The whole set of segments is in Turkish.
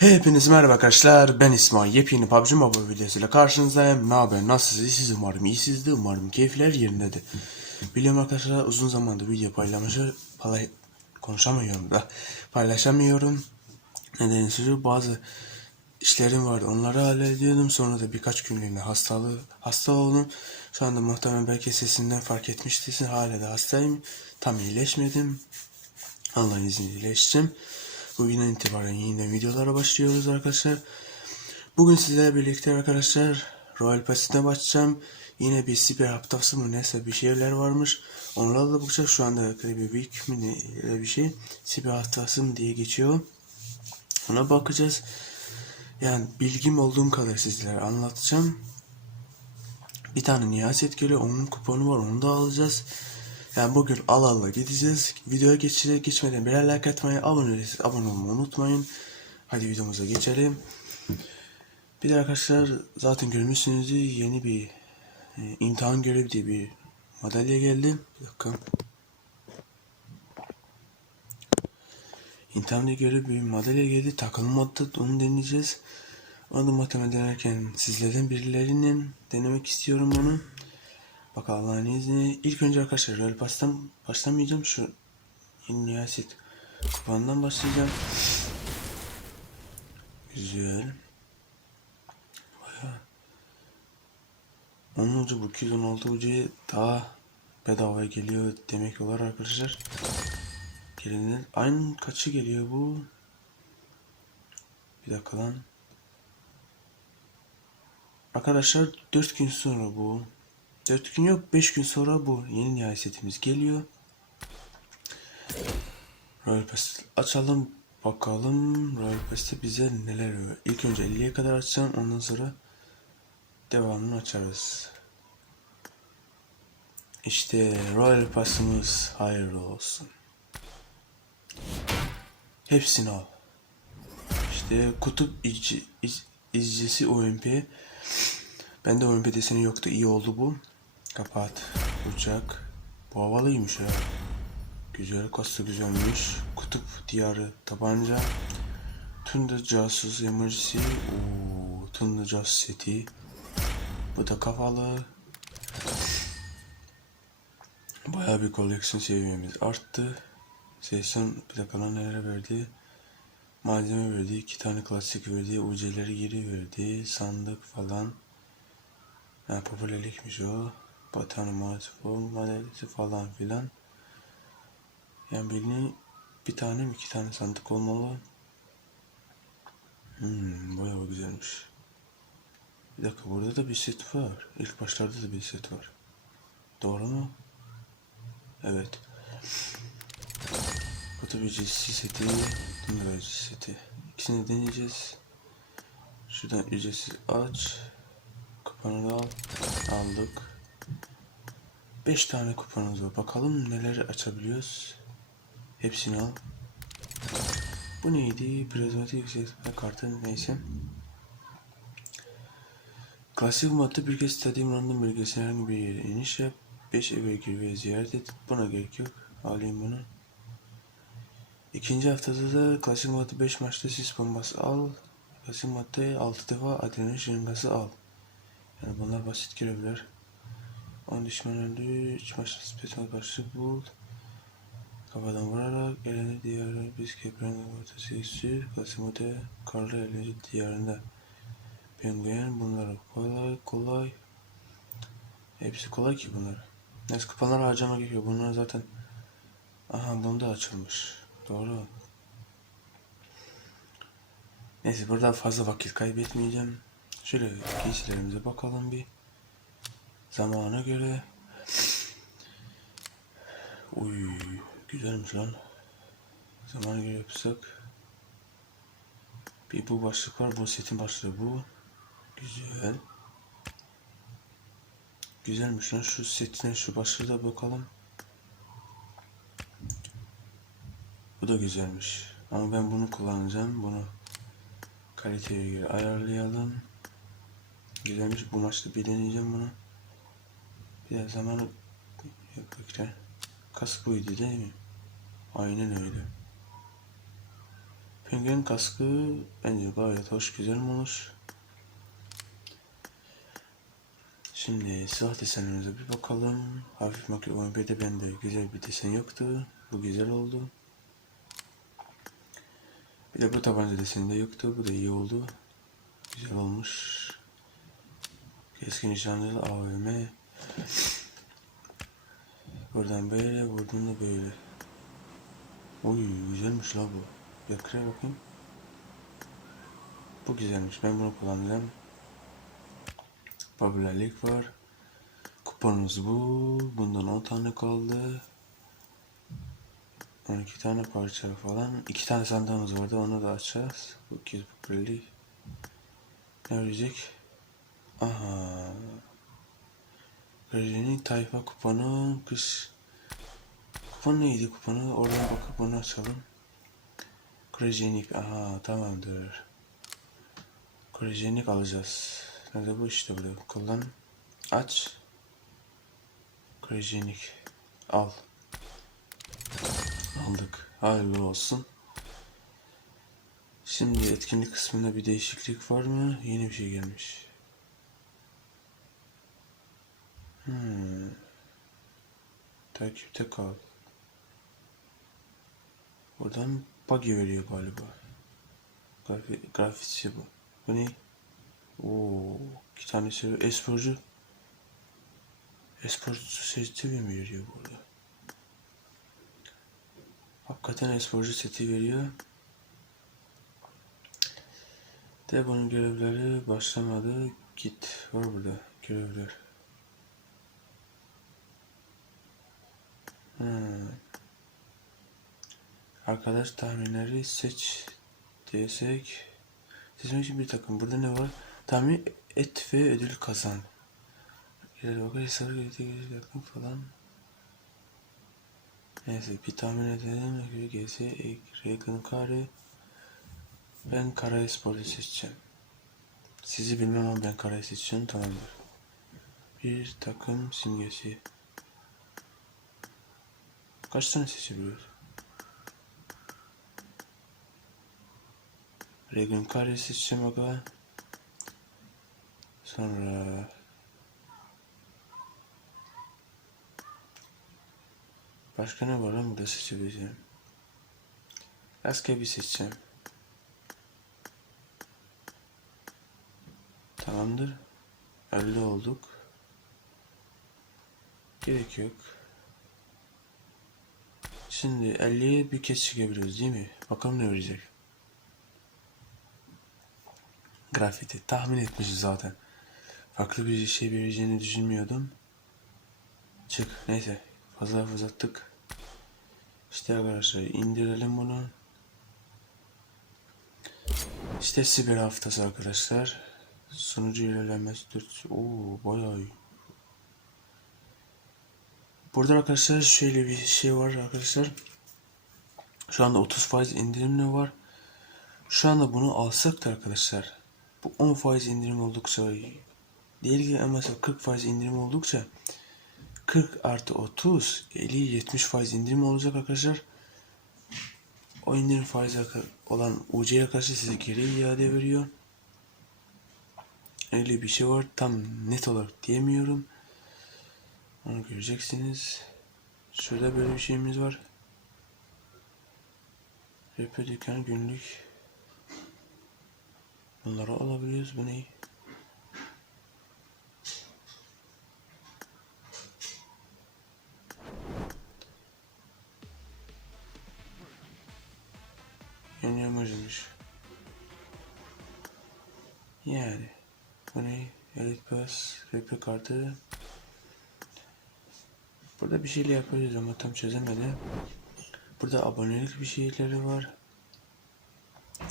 Hepiniz merhaba arkadaşlar. Ben İsmail. Yepyeni PUBG Mobile videosuyla karşınızdayım. Ne haber? Nasılsınız? Siz umarım iyisinizdir. Umarım keyifler yerindedir. Biliyorum arkadaşlar uzun zamandır video paylaşmışı palay konuşamıyorum da paylaşamıyorum. Nedeni şu bazı işlerim vardı. Onları hallediyordum. Sonra da birkaç günlüğüne hastalığı hasta oldum. Şu anda muhtemelen belki sesinden fark etmiştirsin. Hala da hastayım. Tam iyileşmedim. Allah'ın izniyle iyileşeceğim. Bugünden itibaren yine videolara başlıyoruz arkadaşlar. Bugün sizlerle birlikte arkadaşlar Royal Pass'ine başlayacağım. Yine bir siber haftası mı neyse bir şeyler varmış. Onlarla da bakacağız. Şu anda bir week mi ne bir şey. Siber haftası mı diye geçiyor. Ona bakacağız. Yani bilgim olduğum kadar sizlere anlatacağım. Bir tane nihayet geliyor. Onun kuponu var. Onu da alacağız. Yani bugün al alla gideceğiz. Videoya geçe geçmeden birer like atmayı, abone değilseniz abone olmayı unutmayın. Hadi videomuza geçelim. Bir de arkadaşlar zaten görmüşsünüzdür yeni bir e, imtihan görevi diye bir madalya geldi. Bir dakika. İmtihan görevi bir madalya geldi. Takılmadı onu deneyeceğiz. Onu muhtemelen denerken sizlerden birilerinin denemek istiyorum bunu. Bak Allah'ın izniyle. İlk önce arkadaşlar Royal Pass'tan başlamayacağım. Şu yeni nihayet kupandan başlayacağım. Güzel. Baya. Onun ucu bu 216 ucu daha bedavaya geliyor demek olarak arkadaşlar. Gelenin aynı kaçı geliyor bu? Bir dakika lan. Arkadaşlar 4 gün sonra bu 4 gün yok 5 gün sonra bu yeni nihai setimiz geliyor. Royal Pass açalım bakalım Royal Pass'te bize neler veriyor. İlk önce 50'ye kadar açacağım ondan sonra devamını açarız. İşte Royal Pass'ımız hayırlı olsun. Hepsini al. İşte kutup izci, iz, izcisi OMP. Bende OMP deseni yoktu iyi oldu bu. Kapat. Uçak. Bu havalıymış ya. Güzel. Kası güzelmiş. Kutup diyarı tabanca. Tunda casus emergency. Oo, Tunda casus seti. Bu da kafalı. Bayağı bir koleksiyon seviyemiz arttı. Sesyon lan neler verdi. Malzeme verdi. iki tane klasik verdi. UC'leri geri verdi. Sandık falan. Ha, popülerlikmiş o. Batanı Matfol madalisi falan filan. Yani birini bir tane mi iki tane sandık olmalı. Hmm, bayağı güzelmiş. Bir dakika burada da bir set var. İlk başlarda da bir set var. Doğru mu? Evet. Bu da bir GC seti, bir seti. İkisini deneyeceğiz. Şuradan ücretsiz aç. Da al. Aldık. 5 tane kuponumuz var. Bakalım neler açabiliyoruz. Hepsini al. Bu neydi? Prizmatik yükseltme kartı neyse. Klasik modda bir kez stadyum random bölgesine herhangi bir yere iniş yap. 5 eve gir ve ziyaret et. Buna gerek yok. Alayım bunu. İkinci haftada da klasik modda 5 maçta sis bombası al. Klasik modda 6 defa adrenalin şırıngası al. Yani bunlar basit görevler. 10 düşman öldü. 3 maçta spesifik başlık bul. Kafadan vurarak eleni diyarı biz kepren ortası sür. Kasimote karlı eğlence diyarında. Penguen bunlar kolay kolay. Hepsi kolay ki bunlar. Neyse kupalar harcama gerekiyor. Bunlar zaten Aha bunda açılmış. Doğru. Neyse burada fazla vakit kaybetmeyeceğim. Şöyle giysilerimize bakalım bir. Zamana göre. Uy, güzelmiş lan. Zamana göre yapsak. Bir bu başlık var. Bu setin başlığı bu. Güzel. Güzelmiş lan. Şu setine şu başlığı da bakalım. Bu da güzelmiş. Ama ben bunu kullanacağım. Bunu kaliteye göre ayarlayalım. Güzelmiş. Bu maçta bir deneyeceğim bunu. Biraz zamanı yok bakacağım. Kas buydu değil mi? Aynen öyle. Penguen kaskı bence gayet hoş güzel olmuş. Şimdi silah desenlerimize bir bakalım. Hafif makine oyun de bende güzel bir desen yoktu. Bu güzel oldu. Bir de bu tabanca deseni de yoktu. Bu da iyi oldu. Güzel olmuş. Keskin nişancılı AVM. Buradan böyle, buradan da böyle. Oy güzelmiş la bu. Yakıra bakayım. Bu güzelmiş. Ben bunu kullanacağım. Popülerlik var. Kuponumuz bu. Bundan 10 tane kaldı. 12 tane parça falan. 2 tane sandığımız vardı. Onu da açacağız. Bu 200 popülerlik. Ne verecek? Aha. Rejenin tayfa kuponu. Kış. Kupon neydi kuponu? Oradan bakıp onu açalım. Krejenik. Aha tamamdır. Krejenik alacağız. Nerede bu işte burada. Kullan. Aç. Krejenik. Al. Aldık. Hayırlı olsun. Şimdi etkinlik kısmında bir değişiklik var mı? Yeni bir şey gelmiş. Hmm. Takipte kal. Buradan buggy veriyor galiba. Grafi, grafitçi bu. Bu ne? Oo, iki tane seviyor. Esporcu. Esporcu seti mi veriyor burada? Hakikaten esporcu seti veriyor. De bunun görevleri başlamadı. Git. Var burada görevler. Arkadaş tahminleri seç desek. Seçmek için bir takım. Burada ne var? Tahmin et ve ödül kazan. İleri bakar hesabı gerektiği yakın falan. Neyse bir tahmin edelim. GS, Reagan kare. Ben Karayı Spor'u seçeceğim. Sizi bilmem ama ben Karayı seçeceğim tamamdır. Bir takım simgesi. Kaç tane seçebiliyoruz? Regun kare seçeceğim aga. Sonra Başka ne var lan burada seçebileceğim? Rastgele bir seçeceğim. Tamamdır. 50 olduk. Gerek yok. Şimdi 50'ye bir kez çıkabiliyoruz değil mi? Bakalım ne verecek. Grafiti. Tahmin etmişiz zaten. Farklı bir şey vereceğini düşünmüyordum. Çık. Neyse. Fazla uzattık. İşte arkadaşlar indirelim bunu. İşte siber haftası arkadaşlar. Sunucu ilerlemesi 4. Oo bayağı iyi. Burada arkadaşlar şöyle bir şey var arkadaşlar. Şu anda 30 faiz indirimli var. Şu anda bunu alsak da arkadaşlar bu 10 faiz indirim oldukça değil ki ama mesela 40 faiz indirim oldukça 40 artı 30 50 70 faiz indirim olacak arkadaşlar. O indirim faizi olan UC'ye karşı size geri iade veriyor. Öyle bir şey var. Tam net olarak diyemiyorum. Onu göreceksiniz. Şurada böyle bir şeyimiz var. Rap dükkan günlük. Bunları alabiliyoruz. Bu ne? Yeni amacıymış. Yani. Bu ne? Elite Pass, repli kartı. Burada bir şeyler yapıyoruz ama tam çözemedim. Burada abonelik bir şeyleri var.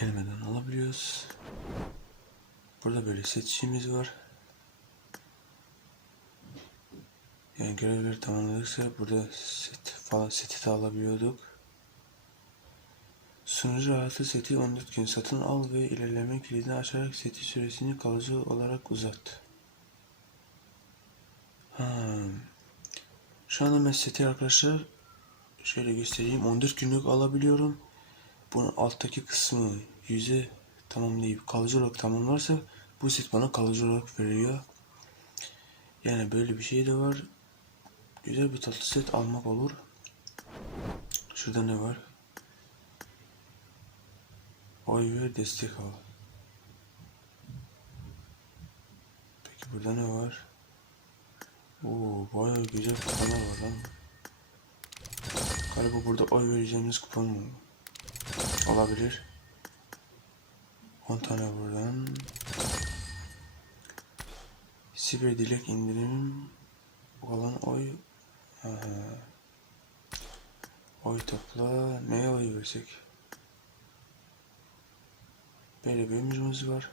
Gelmeden alabiliyoruz. Burada böyle seçişimiz var. Yani görevleri tamamladıkça burada set falan seti de alabiliyorduk. Sunucu rahatı seti 14 gün satın al ve ilerleme kilidini açarak seti süresini kalıcı olarak uzat. Ha. Şu anda seti arkadaşlar şöyle göstereyim 14 günlük alabiliyorum. bunun alttaki kısmı yüze tamamlayıp kalıcı olarak tamamlarsa bu set bana kalıcı olarak veriyor. Yani böyle bir şey de var. Güzel bir tatlı set almak olur. Şurada ne var? Oy ver destek al. Peki burada ne var? Oo bayağı güzel kuponlar var lan. Galiba burada oy vereceğimiz kupon mu? Olabilir. 10 tane buradan. Siber dilek indirim. Olan oy. Aha. Oy topla. Neye oy versek? Böyle bir var.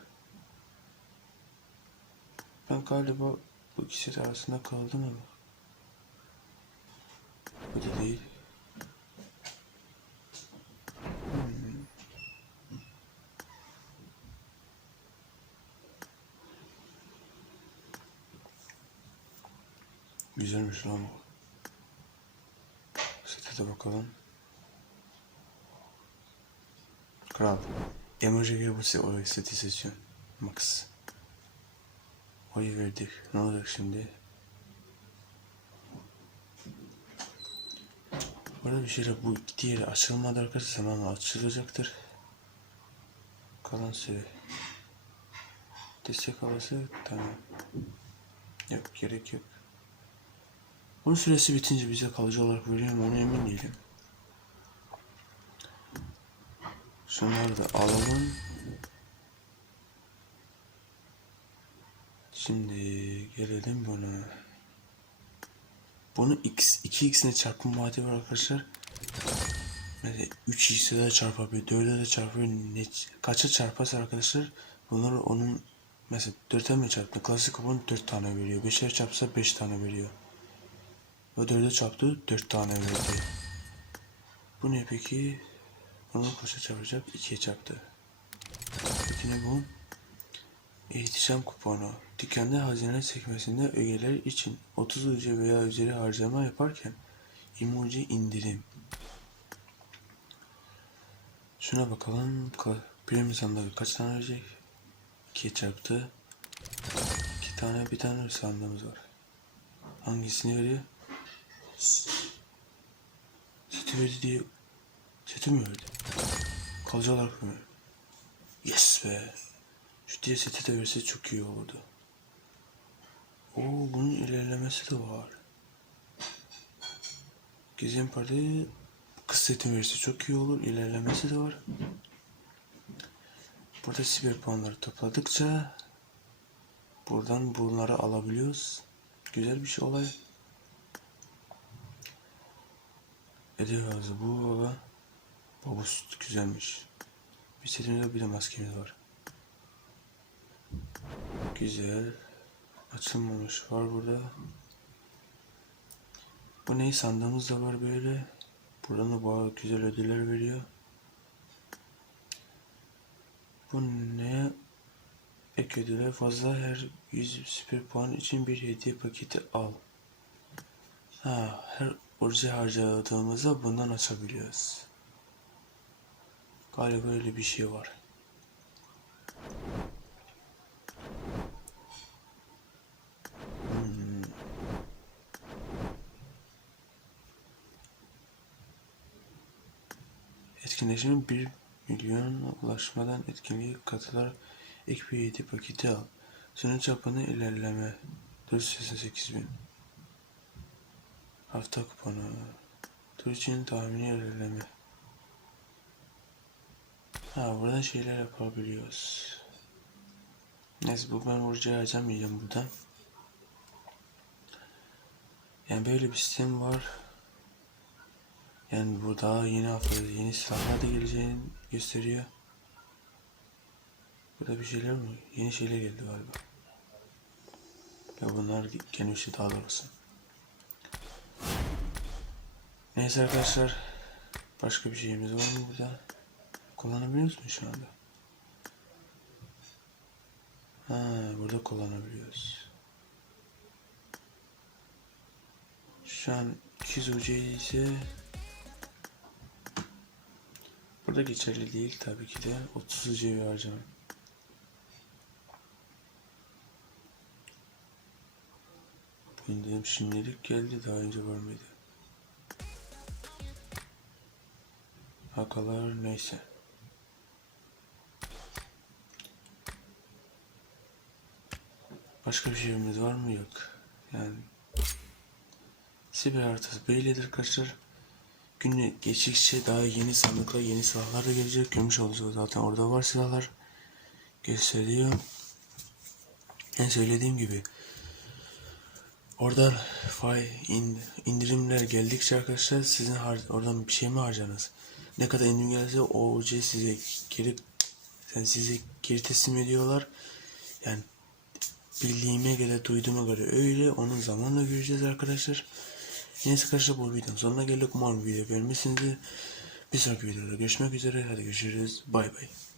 Ben galiba bu ikisi arasında kaldım ama. Bu da değil. Hmm. Güzelmiş lan bu. Sete de bakalım. Kral. Emoji gibi bu seti seçiyorum. Max. Oy verdik. Ne olacak şimdi? Burada bir şeyler bu diğeri açılmadı arkadaşlar ama açılacaktır. Kalan süre. Destek havası tamam. Yok gerek yok. Bunun süresi bitince bize kalıcı olarak veriyor mu ona emin değilim. Şunları da alalım. Şimdi gelelim buna. Bunu x 2x'ine çarpma vaadi var arkadaşlar. Mesela 3x'e de çarpabiliyor, 4'e de çarpıyor. Ne, kaça çarparsa arkadaşlar bunları onun mesela 4'e mi çarptı? Klasik kupon 4 tane veriyor. 5'e çarpsa 5 tane veriyor. Ve 4'e çarptı 4 tane verdi. Bu ne peki? Bunu kaça çarpacak? 2'ye çarptı. Peki ne bu? İhtişam kuponu. Dükkanda hazine sekmesinde ögeler için 30 UC veya üzeri harcama yaparken emoji indirim. Şuna bakalım. Ka- Birinci sandığı kaç tane verecek? 2'ye çarptı. 2 tane bir tane sandığımız var. Hangisini veriyor? Seti verdi diye Seti mi verdi? Kalıcı olarak mı? Yes be. Şu diye seti de verse çok iyi olurdu. Oo bunun ilerlemesi de var. Gizem parti kız seti verse çok iyi olur. İlerlemesi de var. Burada siber puanları topladıkça buradan bunları alabiliyoruz. Güzel bir şey olay. Ağzı bu baba. Süt güzelmiş. Bir setimizde bir de maskemiz var. Güzel. Açılmamış var burada. Bu ne sandığımız da var böyle. Buradan da bayağı güzel ödüller veriyor. Bu ne? Ek ödüller fazla her 100 süper puan için bir hediye paketi al. Ha, her orucu harcadığımızda bundan açabiliyoruz. Galiba öyle bir şey var. Hmm. Etkinleşimin 1 milyon ulaşmadan etkinliğe katılarak ek bir hediye paketi al. Sınır çapını ilerleme. 488 bin. Hafta kuponu. Tur için tahmini ilerleme. Ha burada şeyler yapabiliyoruz. Neyse bu ben orucu harcamayacağım buradan. Yani böyle bir sistem var. Yani bu daha yeni haftada yeni silahlar da geleceğini gösteriyor. Burada bir şeyler mi? Yeni şeyler geldi galiba. Ya bunlar gene işte daha doğrusu. Neyse arkadaşlar. Başka bir şeyimiz var mı burada? Kullanabiliyoruz mu şu anda? Ha, burada kullanabiliyoruz. Şu an 200 UC ise Burada geçerli değil tabii ki de 30 CV harcama. Bildiğim şimdilik geldi daha önce var mıydı? Hakalar neyse. Başka bir şeyimiz var mı? Yok. Yani Siber haritası böyledir arkadaşlar. Günü geçtikçe daha yeni sandıklar, yeni silahlar da gelecek. Görmüş olacağız zaten orada var silahlar. Gösteriyor. En söylediğim gibi oradan fay in, indirimler geldikçe arkadaşlar sizin oradan bir şey mi harcanız? Ne kadar indirim gelse o ücreti size geri yani size geri teslim ediyorlar. Yani bildiğime göre, duyduğuma göre öyle. Onun zamanla göreceğiz arkadaşlar. Neyse arkadaşlar bu videonun sonuna geldik. Umarım video beğenmişsinizdir. Bir sonraki videoda görüşmek üzere. Hadi görüşürüz. Bay bay.